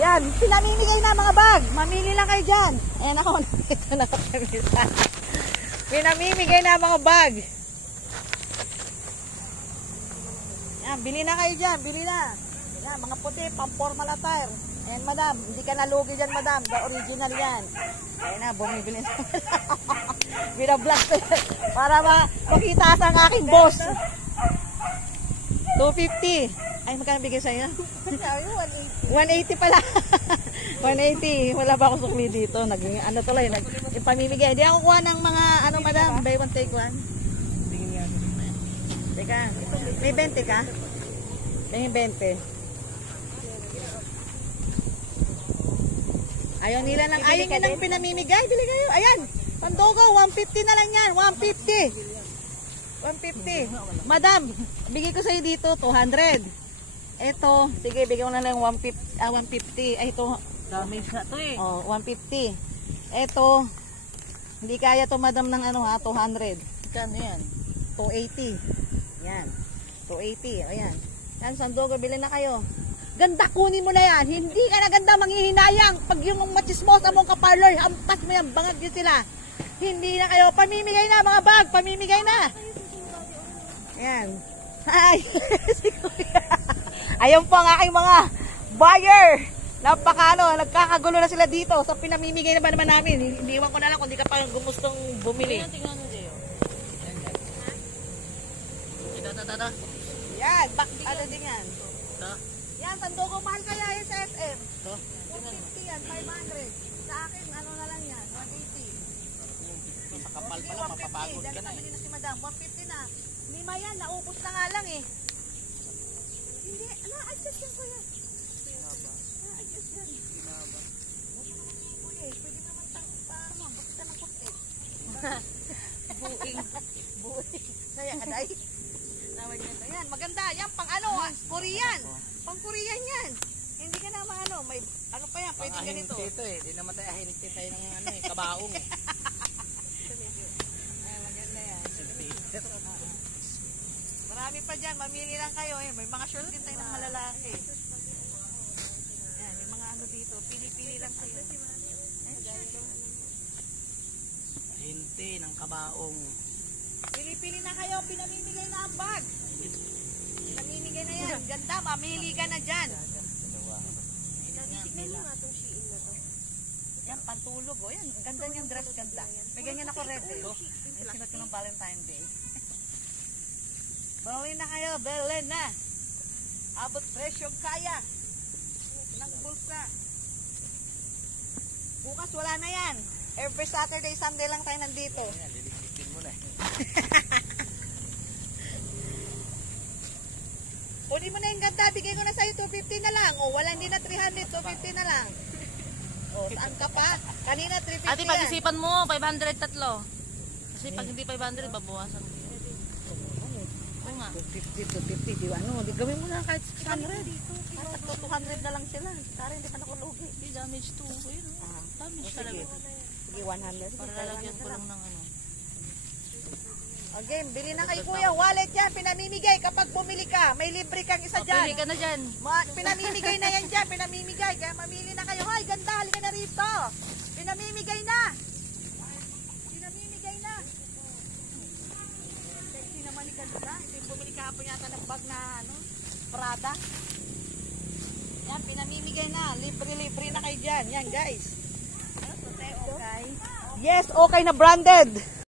Yan, pinamimigay na mga bag. Mamili lang kayo dyan. Ayan ako, ito na kami. Pinamimigay na mga bag. Yan, bili na kayo dyan, bili na. Yan, mga puti, pang-formal attire. Ayan, madam, hindi ka nalugi dyan, madam. The original yan. Ayan na, bumibili na. Binablast para makita sa aking boss. 250. Ay, magkano bigay sa'yo? 180 pala. 180. Wala ba akong sukli dito? Naging ano tuloy, yung pamimigay. Hindi ako kuha ng mga, ano madam, buy one take one. Teka, may 20 ka? May 20. Ayaw nila ng pinamimigay. Bili kayo. Ayan, Pandogo, 150 na lang yan. 150. 150. Madam, bigay ko sa'yo dito, 200. Ito, sige, bigyan ko na lang 150. 150. Ay, ito. Damage na to eh. Oh, 150. Ito, hindi kaya to madam ng ano ha, 200. Kano yan? 280. Yan. 280. Ayan. Yan, Sandogo, bilhin na kayo. Ganda, kunin mo na yan. Hindi ka na ganda, manghihinayang. Pag yung machismosa mong kaparlor, hampas mo yan, bangag yun sila. Hindi na kayo. Pamimigay na, mga bag. Pamimigay na. Ayan. Ay, si Kuya. Ayan po ang aking mga buyer. Nagkakagulo na sila dito. So, pinamimigay na ba naman namin? Iniwan ko na lang kung di ka pa gustong bumili. Tingnan mo sa'yo. Ito. Yan, ano din yan? Ito. Yan, Sandogo, mahal kaya yan sa SM. Ito. 150 yan, 500. Sa akin, ano na lang yan, 180. Sa kapal pala, mapapagod ka na eh. eh. Si Madam, 150 na. Lima yan, naubos na nga lang eh. Hindi, na-adjust yan ko yan. Na-adjust yan. Kuya, pwede naman parang bakit ka ng puti? Buing. Kaya, aday. Yan, maganda. Yan, pang ano, Korean. Pang Korean yan. Hindi ka naman ano, may ano pa yan, pwede ganito. Dito eh, di naman tayo ahinig tayo ng ano eh, kabaong eh. Ay, maganda yan. Marami pa dyan, mamili lang kayo eh. May mga shorts din tayo ng malalaki. Yan, may mga ano dito, pili-pili lang kayo. Hinte ng kabaong. Pili-pili na kayo, pinamimigay na ang bag. Pinamimigay na yan. Ganda, mamili ka na dyan. Tignan mo nga itong Shein na to. Yan, pantulog o. Yan, ganda niyang dress, ganda. May ganyan ako red eh. Ay, sinot ko ng Valentine's Day. Bawin na kayo, belen na. Abot presyong kaya. Ng bulsa. Bukas wala na yan. Every Saturday, Sunday lang tayo nandito. Ayan, lilikitin mo na eh. Kunin mo na yung ganda, bigay ko na sa'yo 250 na lang. O, wala hindi na 300, 250 na lang. O, saan ka pa? Kanina 350 Ate, yan. pag-isipan mo, 500 tatlo. Kasi pag hindi 500, babawasan mo. Oo nga. 250, di ba? Ano, di gawin mo na kahit 600. Tatlo 200 na lang sila. Tara, hindi pa nakulugi. Hindi, damage to. Ayun, damage talaga. Sige, 100. Para lalagyan ko lang ng ano. Okay, bili na kay Kuya. Wallet yan, pinamimigay. Kapag bumili ka, may libre kang isa dyan. Pili ka na dyan. Pinamimigay na yan dyan, pinamimigay. Kaya mamili na kayo. Hoy, ganda, halika na rito. Pinamimigay na. Pinamimigay na. Sexy naman ni ganda. Bumili ka hapon yata ng bag na ano, Prada. Yan, pinamimigay na. Libre-libre na kayo dyan. Yan, guys. Ano, okay? Yes, okay na branded.